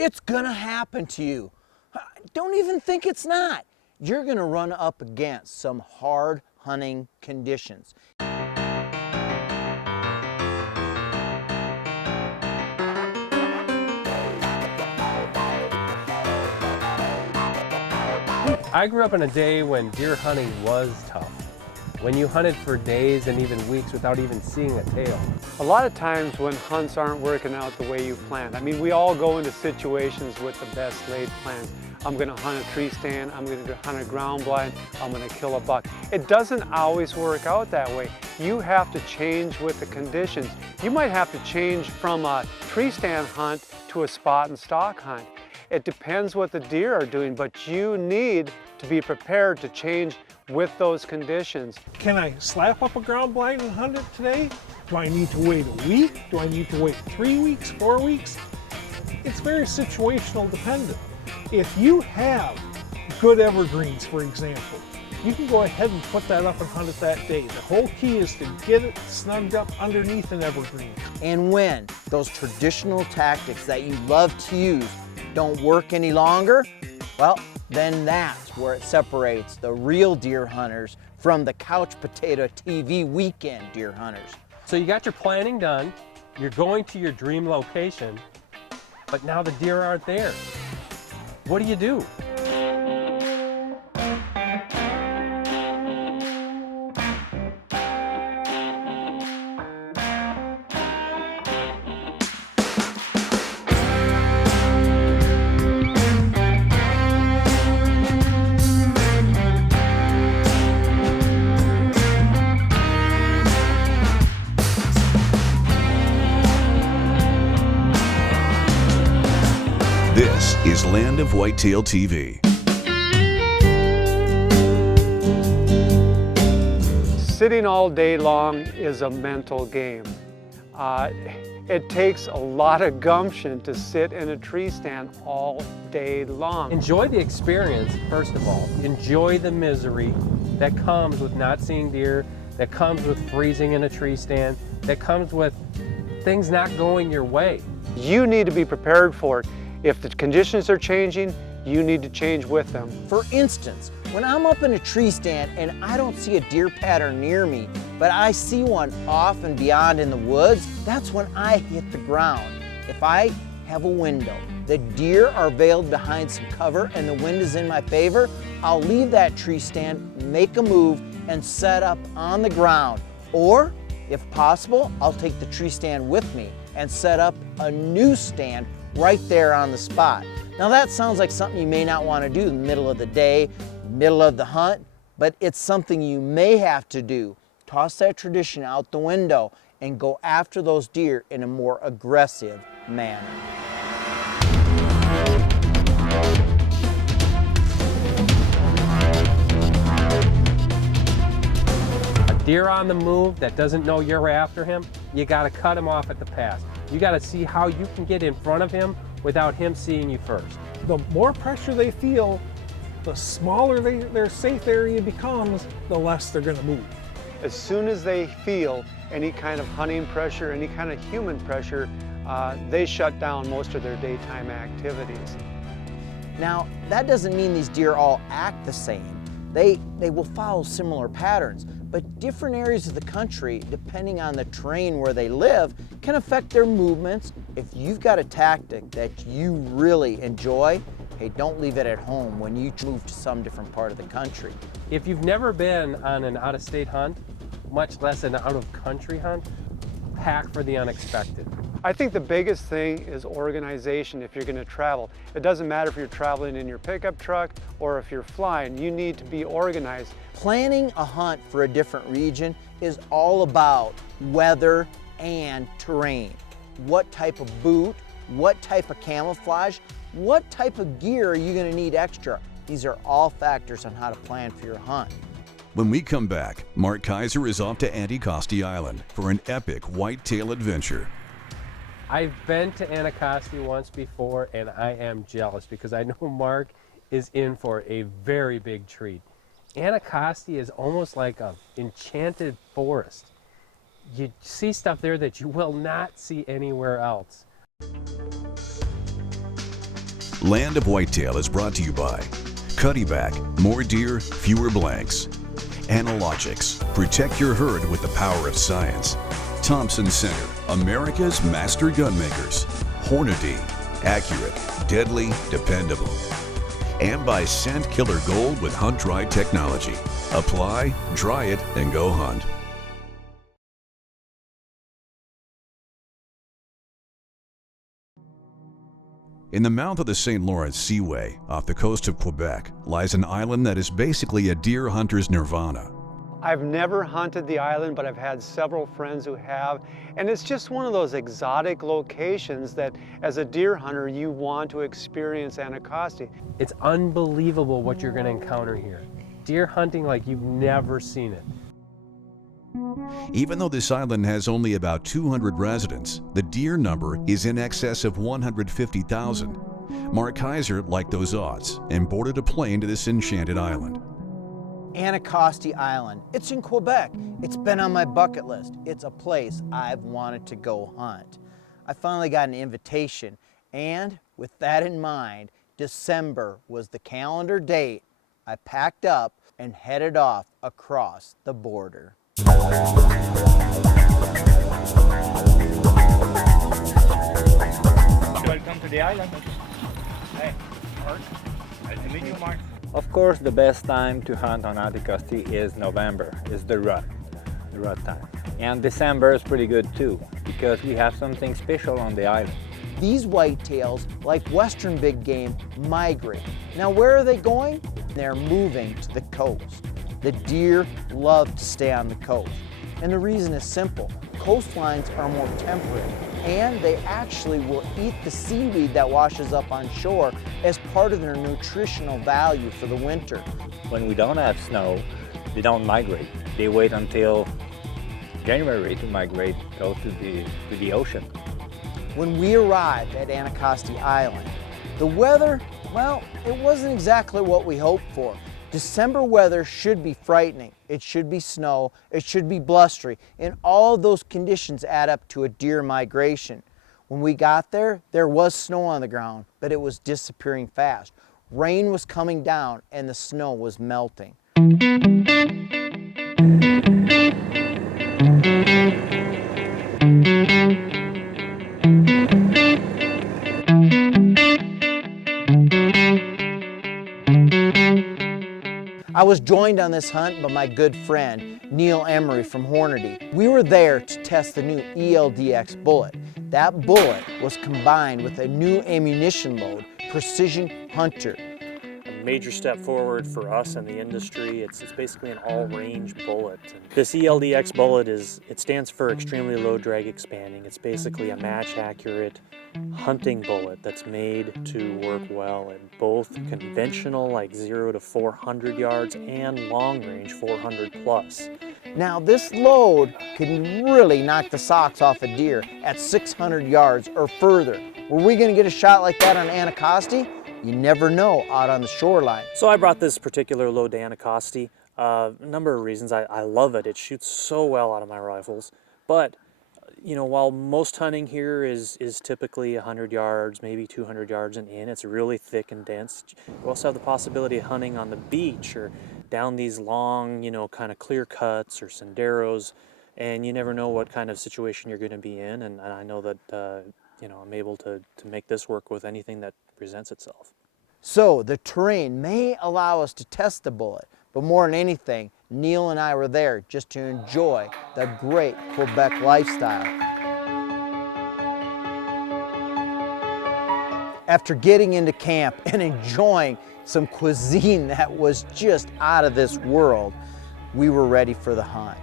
It's gonna happen to you. Don't even think it's not. You're gonna run up against some hard hunting conditions. I grew up in a day when deer hunting was tough. When you hunted for days and even weeks without even seeing a tail. A lot of times when hunts aren't working out the way you planned, I mean, we all go into situations with the best laid plans. I'm going to hunt a tree stand, I'm going to hunt a ground blind, I'm going to kill a buck. It doesn't always work out that way. You have to change with the conditions. You might have to change from a tree stand hunt to a spot and stalk hunt. It depends what the deer are doing, but you need to be prepared to change with those conditions. Can I slap up a ground blind and hunt it today? Do I need to wait a week? Do I need to wait 3 weeks, 4 weeks? It's very situational dependent. If you have good evergreens, for example, you can go ahead and put that up and hunt it that day. The whole key is to get it snugged up underneath an evergreen. And when those traditional tactics that you love to use don't work any longer, well, then that's where it separates the real deer hunters from the couch potato TV weekend deer hunters. So you got your planning done, you're going to your dream location, but now the deer aren't there. What do you do? This is Land of Whitetail TV. Sitting all day long is a mental game. It takes a lot of gumption to sit in a tree stand all day long. Enjoy the experience, first of all. Enjoy the misery that comes with not seeing deer, that comes with freezing in a tree stand, that comes with things not going your way. You need to be prepared for it. If the conditions are changing, you need to change with them. For instance, when I'm up in a tree stand and I don't see a deer pattern near me, but I see one off and beyond in the woods, that's when I hit the ground. If I have a window, the deer are veiled behind some cover and the wind is in my favor, I'll leave that tree stand, make a move, and set up on the ground. Or, if possible, I'll take the tree stand with me and set up a new stand right there on the spot. Now that sounds like something you may not want to do in the middle of the day, middle of the hunt, but it's something you may have to do. Toss that tradition out the window and go after those deer in a more aggressive manner. A deer on the move that doesn't know you're after him, you gotta cut him off at the pass. You gotta see how you can get in front of him without him seeing you first. The more pressure they feel, the smaller their safe area becomes, the less they're gonna move. As soon as they feel any kind of hunting pressure, any kind of human pressure, they shut down most of their daytime activities. Now, that doesn't mean these deer all act the same. They will follow similar patterns, but different areas of the country, depending on the terrain where they live, can affect their movements. If you've got a tactic that you really enjoy, hey, don't leave it at home when you move to some different part of the country. If you've never been on an out-of-state hunt, much less an out-of-country hunt, pack for the unexpected. I think the biggest thing is organization if you're going to travel. It doesn't matter if you're traveling in your pickup truck or if you're flying, you need to be organized. Planning a hunt for a different region is all about weather and terrain. What type of boot, what type of camouflage, what type of gear are you going to need extra? These are all factors on how to plan for your hunt. When we come back, Mark Kaiser is off to Anticosti Island for an epic whitetail adventure. I've been to Anticosti once before and I am jealous because I know Mark is in for a very big treat. Anticosti is almost like an enchanted forest. You see stuff there that you will not see anywhere else. Land of Whitetail is brought to you by Cuddyback, more deer, fewer blanks. Analogics, protect your herd with the power of science. Thompson Center, America's master gunmakers. Hornady, accurate, deadly, dependable. And by Scent Killer Gold with Hunt Dry technology. Apply, dry it, and go hunt. In the mouth of the St. Lawrence Seaway, off the coast of Quebec, lies an island that is basically a deer hunter's nirvana. I've never hunted the island, but I've had several friends who have, and it's just one of those exotic locations that as a deer hunter you want to experience Anacostia. It's unbelievable what you're going to encounter here. Deer hunting like you've never seen it. Even though this island has only about 200 residents, the deer number is in excess of 150,000. Mark Kaiser liked those odds and boarded a plane to this enchanted island. Anacostia Island. It's in Quebec. It's been on my bucket list. It's a place I've wanted to go hunt. I finally got an invitation, and with that in mind, December was the calendar date. I packed up and headed off across the border. Welcome to the island. Hey, Mark. Nice to meet you, Mark. Of course, the best time to hunt on Anacostia is November, is the rut time. And December is pretty good too, because we have something special on the island. These whitetails, like western big game, migrate. Now where are they going? They're moving to the coast. The deer love to stay on the coast. And the reason is simple. Coastlines are more temperate, and they actually will eat the seaweed that washes up on shore as part of their nutritional value for the winter. When we don't have snow, they don't migrate. They wait until January to migrate, go to the ocean. When we arrived at Anacostia Island, the weather, well, it wasn't exactly what we hoped for. December weather should be frightening. It should be snow, it should be blustery, and all of those conditions add up to a deer migration. When we got there was snow on the ground, but it was disappearing fast. Rain was coming down and the snow was melting. I was joined on this hunt by my good friend, Neil Emery from Hornady. We were there to test the new ELDX bullet. That bullet was combined with a new ammunition load, Precision Hunter. A major step forward for us in the industry. It's basically an all-range bullet. This ELDX bullet stands for extremely low drag expanding. It's basically a match-accurate hunting bullet that's made to work well in both conventional, like 0 to 400 yards, and long range, 400 plus. Now this load can really knock the socks off a deer at 600 yards or further. Were we going to get a shot like that on Anacostia? You never know out on the shoreline. So I brought this particular load to Anacostia. A number of reasons. I love it. It shoots so well out of my rifles. But you know, while most hunting here is typically 100 yards, maybe 200 yards and in, it's really thick and dense. You also have the possibility of hunting on the beach or down these long, you know, kind of clear cuts or senderos, and you never know what kind of situation you're going to be in. And I know that, you know, I'm able to make this work with anything that presents itself. So the terrain may allow us to test the bullet, but more than anything, Neil and I were there just to enjoy the great Quebec lifestyle. After getting into camp and enjoying some cuisine that was just out of this world, we were ready for the hunt.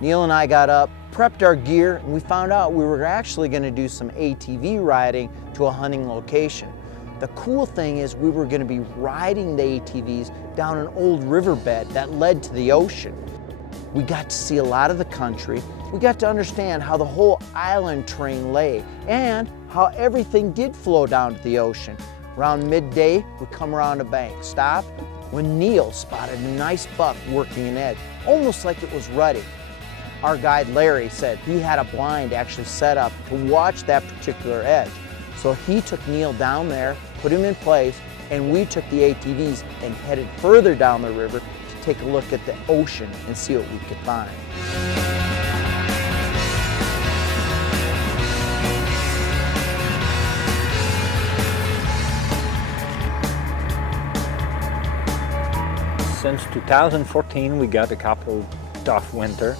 Neil and I got up, prepped our gear, and we found out we were actually going to do some ATV riding to a hunting location. The cool thing is we were going to be riding the ATVs down an old riverbed that led to the ocean. We got to see a lot of the country. We got to understand how the whole island terrain lay and how everything did flow down to the ocean. Around midday, we come around a bank, stop, when Neil spotted a nice buck working an edge, almost like it was rutting. Our guide Larry said he had a blind actually set up to watch that particular edge. So he took Neil down there, put them in place, and we took the ATVs and headed further down the river to take a look at the ocean and see what we could find. Since 2014, we got a couple tough winter,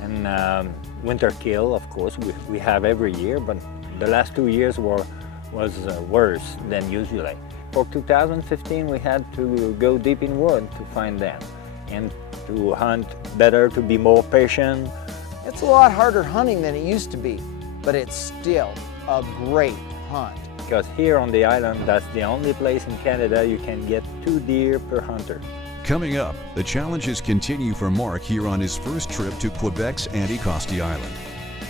and winter kill, of course, we have every year, but the last 2 years was worse than usually. For 2015, we had to go deep in wood to find them and to hunt better, to be more patient. It's a lot harder hunting than it used to be, but it's still a great hunt. Because here on the island, that's the only place in Canada you can get 2 deer per hunter. Coming up, the challenges continue for Mark here on his first trip to Quebec's Anticosti Island.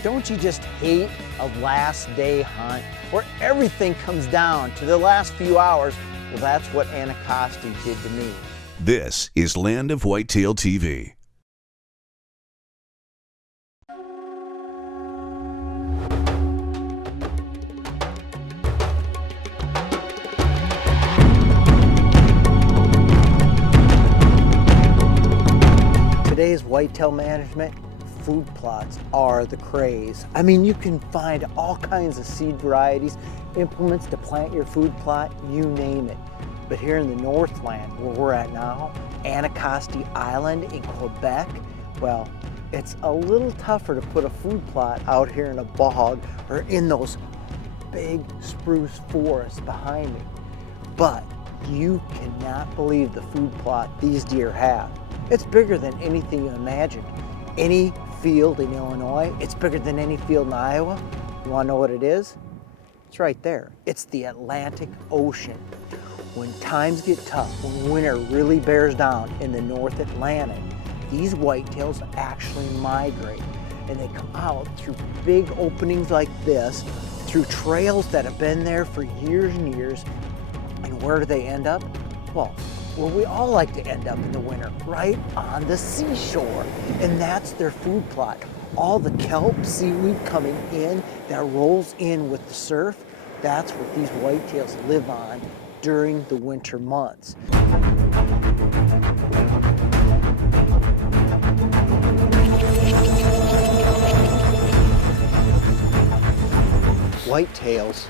Don't you just hate a last day hunt where everything comes down to the last few hours? Well, that's what Anticosti did to me. This is Land of Whitetail TV. Today's whitetail management, food plots are the craze. I mean, you can find all kinds of seed varieties, implements to plant your food plot, you name it. But here in the Northland, where we're at now, Anticosti Island in Quebec, well, it's a little tougher to put a food plot out here in a bog or in those big spruce forests behind me. But you cannot believe the food plot these deer have. It's bigger than anything you imagined. Any field in Illinois, it's bigger than any field in Iowa. You wanna know what it is? It's right there. It's the Atlantic Ocean. When times get tough, when winter really bears down in the North Atlantic, these whitetails actually migrate, and they come out through big openings like this, through trails that have been there for years and years. And where do they end up? Well, where we all like to end up in the winter, right on the seashore. And that's their food plot. All the kelp, seaweed coming in that rolls in with the surf, that's what these whitetails live on during the winter months. Whitetails,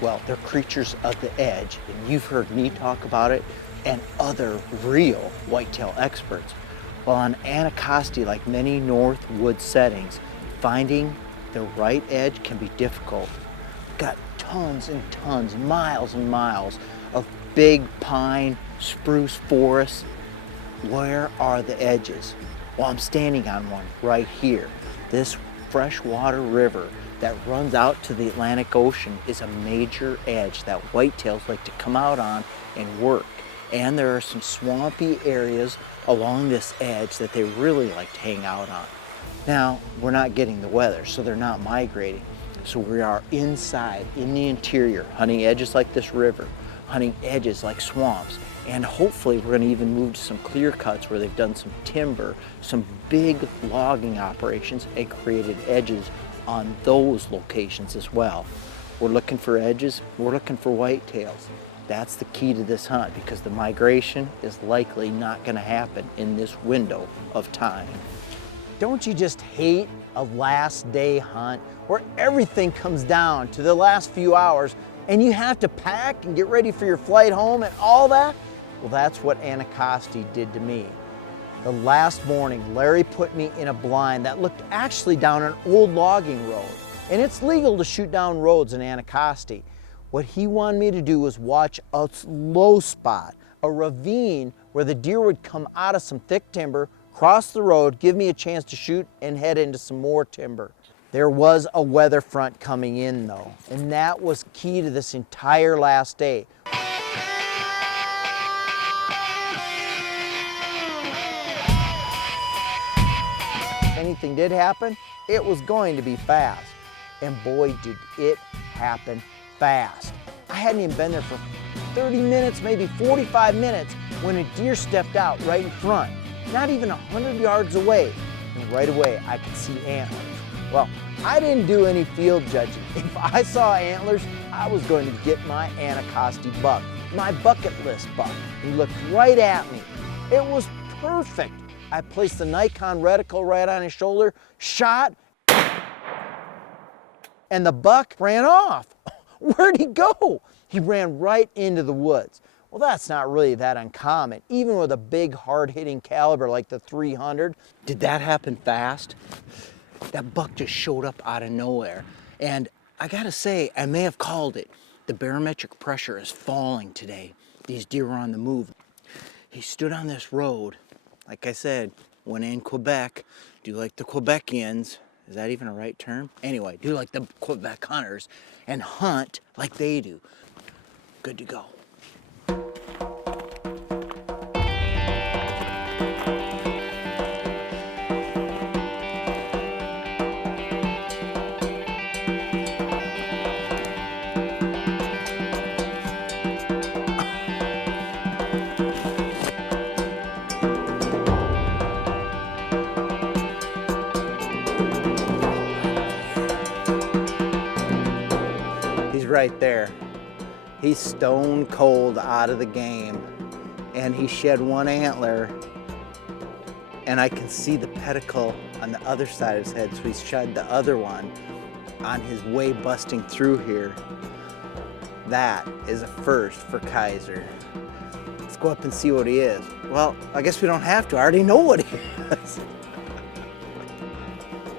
well, they're creatures of the edge, and you've heard me talk about it and other real whitetail experts. Well, on Anticosti, like many north wood settings, finding the right edge can be difficult. Got tons and tons, miles and miles of big pine, spruce forests. Where are the edges? Well, I'm standing on one right here. This freshwater river that runs out to the Atlantic Ocean is a major edge that whitetails like to come out on and work. And there are some swampy areas along this edge that they really like to hang out on. Now, we're not getting the weather, so they're not migrating. So we are inside, in the interior, hunting edges like this river, hunting edges like swamps, and hopefully we're gonna even move to some clear cuts where they've done some timber, some big logging operations, and created edges on those locations as well. We're looking for edges, we're looking for whitetails. That's the key to this hunt, because the migration is likely not gonna happen in this window of time. Don't you just hate a last day hunt where everything comes down to the last few hours and you have to pack and get ready for your flight home and all that? Well, that's what Anticosti did to me. The last morning, Larry put me in a blind that looked actually down an old logging road. And it's legal to shoot down roads in Anticosti. What he wanted me to do was watch a low spot, a ravine where the deer would come out of some thick timber, cross the road, give me a chance to shoot, and head into some more timber. There was a weather front coming in though, and that was key to this entire last day. If anything did happen, it was going to be fast. And boy, did it happen fast. I hadn't even been there for 30 minutes, maybe 45 minutes, when a deer stepped out right in front, not even 100 yards away. And right away, I could see antlers. Well, I didn't do any field judging. If I saw antlers, I was going to get my Anacostia buck, my bucket list buck. He looked right at me. It was perfect. I placed the Nikon reticle right on his shoulder, shot, and the buck ran off. Where'd he go? He ran right into the woods. Well, that's not really that uncommon, even with a big hard-hitting caliber like the 300. Did that happen fast? That buck just showed up out of nowhere. And I gotta say, I may have called it. The barometric pressure is falling today. These deer are on the move. He stood on this road. Like I said, when in Quebec, do like the Quebecians. Is that even a right term? Anyway, do like the Quebec hunters and hunt like they do. Good to go. Right there. He's stone cold out of the game, and he shed one antler, and I can see the pedicle on the other side of his head, so he's shed the other one on his way busting through here. That is a first for Kaiser. Let's go up and see what he is. Well, I guess we don't have to. I already know what he is.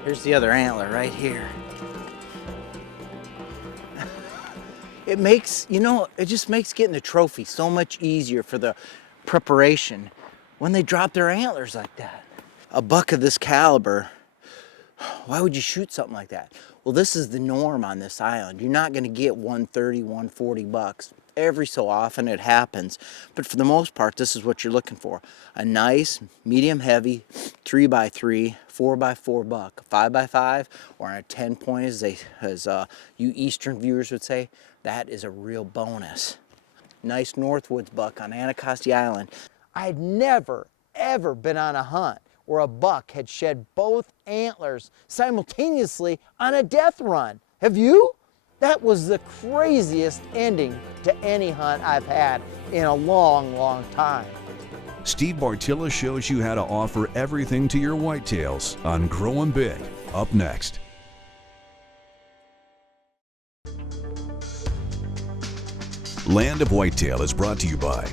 Here's the other antler right here. It makes, you know, it just makes getting the trophy so much easier for the preparation when they drop their antlers like that. A buck of this caliber, why would you shoot something like that? Well, this is the norm on this island. You're not going to get 130, 140 bucks. Every so often it happens, but for the most part, this is what you're looking for. A nice, medium heavy, 3x3, 4x4 buck, 5x5, or on a 10 point, as you Eastern viewers would say. That is a real bonus. Nice Northwoods buck on Anacostia Island. I'd never, ever been on a hunt where a buck had shed both antlers simultaneously on a death run. Have you? That was the craziest ending to any hunt I've had in a long, long time. Steve Bartilla shows you how to offer everything to your whitetails on Growing Big, up next. Land of Whitetail is brought to you by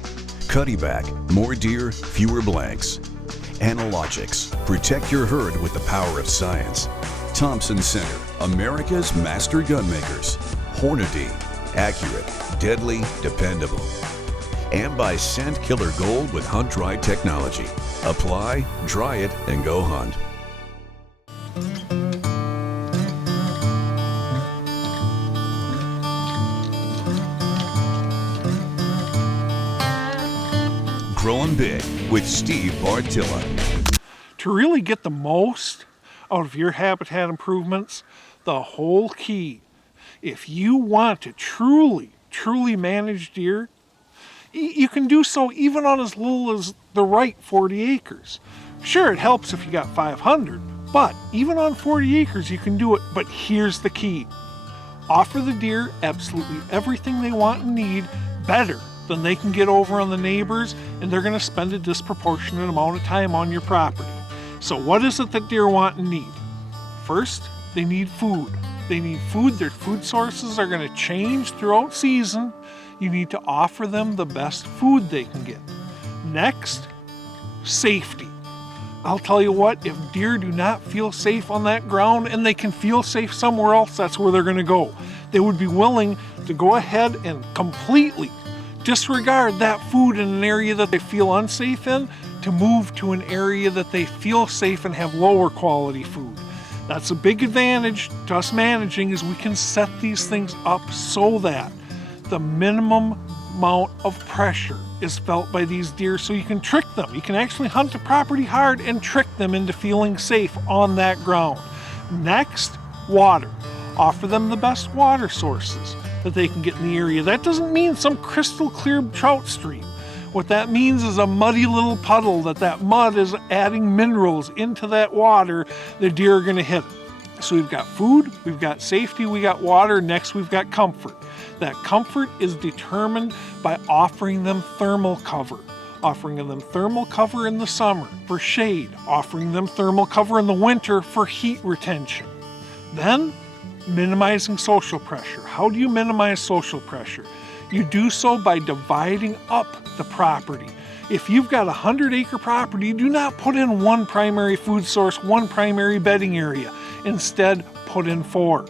Cuddyback, more deer, fewer blanks. Analogics, protect your herd with the power of science. Thompson Center, America's master gun makers. Hornady, accurate, deadly, dependable. And by Scent Killer Gold with Hunt Dry technology. Apply, dry it, and go hunt. Growing Big with Steve Bartilla. To really get the most out of your habitat improvements, the whole key, if you want to truly manage deer, you can do so even on as little as the right 40 acres. Sure, it helps if you got 500, but even on 40 acres you can do it. But here's the key. Offer the deer absolutely everything they want and need, better than they can get over on the neighbors, and they're going to spend a disproportionate amount of time on your property. So what is it that deer want and need? First, they need food. They need food. Their food sources are going to change throughout season. You need to offer them the best food they can get. Next, safety. I'll tell you what, if deer do not feel safe on that ground and they can feel safe somewhere else, that's where they're going to go. They would be willing to go ahead and completely disregard that food in an area that they feel unsafe in to move to an area that they feel safe and have lower quality food. That's a big advantage to us managing, is we can set these things up so that the minimum amount of pressure is felt by these deer, so you can trick them. You can actually hunt the property hard and trick them into feeling safe on that ground. Next, water. Offer them the best water sources that they can get in the area. That doesn't mean some crystal clear trout stream. What that means is a muddy little puddle that mud is adding minerals into that water. The deer are going to hit it. So we've got food, we've got safety, we got water, next we've got comfort. That comfort is determined by offering them thermal cover. Offering them thermal cover in the summer for shade, offering them thermal cover in the winter for heat retention. Then, minimizing social pressure. How do you minimize social pressure? You do so by dividing up the property. If you've got a 100-acre property, do not put in one primary food source, one primary bedding area. Instead, put in 4.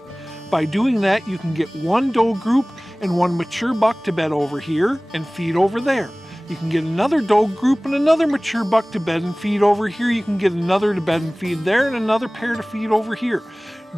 By doing that, you can get one doe group and one mature buck to bed over here and feed over there. You can get another doe group and another mature buck to bed and feed over here. You can get another to bed and feed there and another pair to feed over here.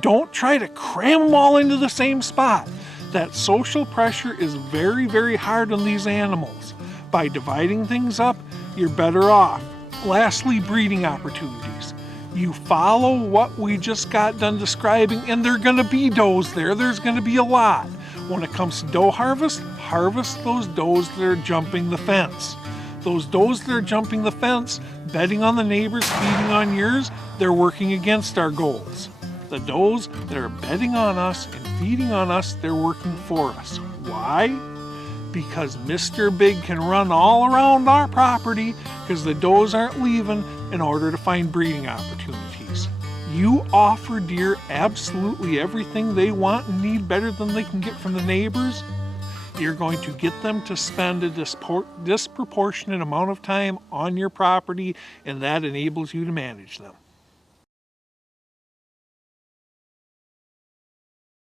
Don't try to cram them all into the same spot. That social pressure is very, very hard on these animals. By dividing things up, you're better off. Lastly, breeding opportunities. You follow what we just got done describing, and there are going to be does there. There's going to be a lot. When it comes to doe harvest, harvest those does that are jumping the fence. Those does that are jumping the fence, bedding on the neighbors, feeding on yours, they're working against our goals. The does that are bedding on us and feeding on us, they're working for us. Why? Because Mr. Big can run all around our property because the does aren't leaving in order to find breeding opportunities. You offer deer absolutely everything they want and need better than they can get from the neighbors. You're going to get them to spend a disproportionate amount of time on your property, and that enables you to manage them.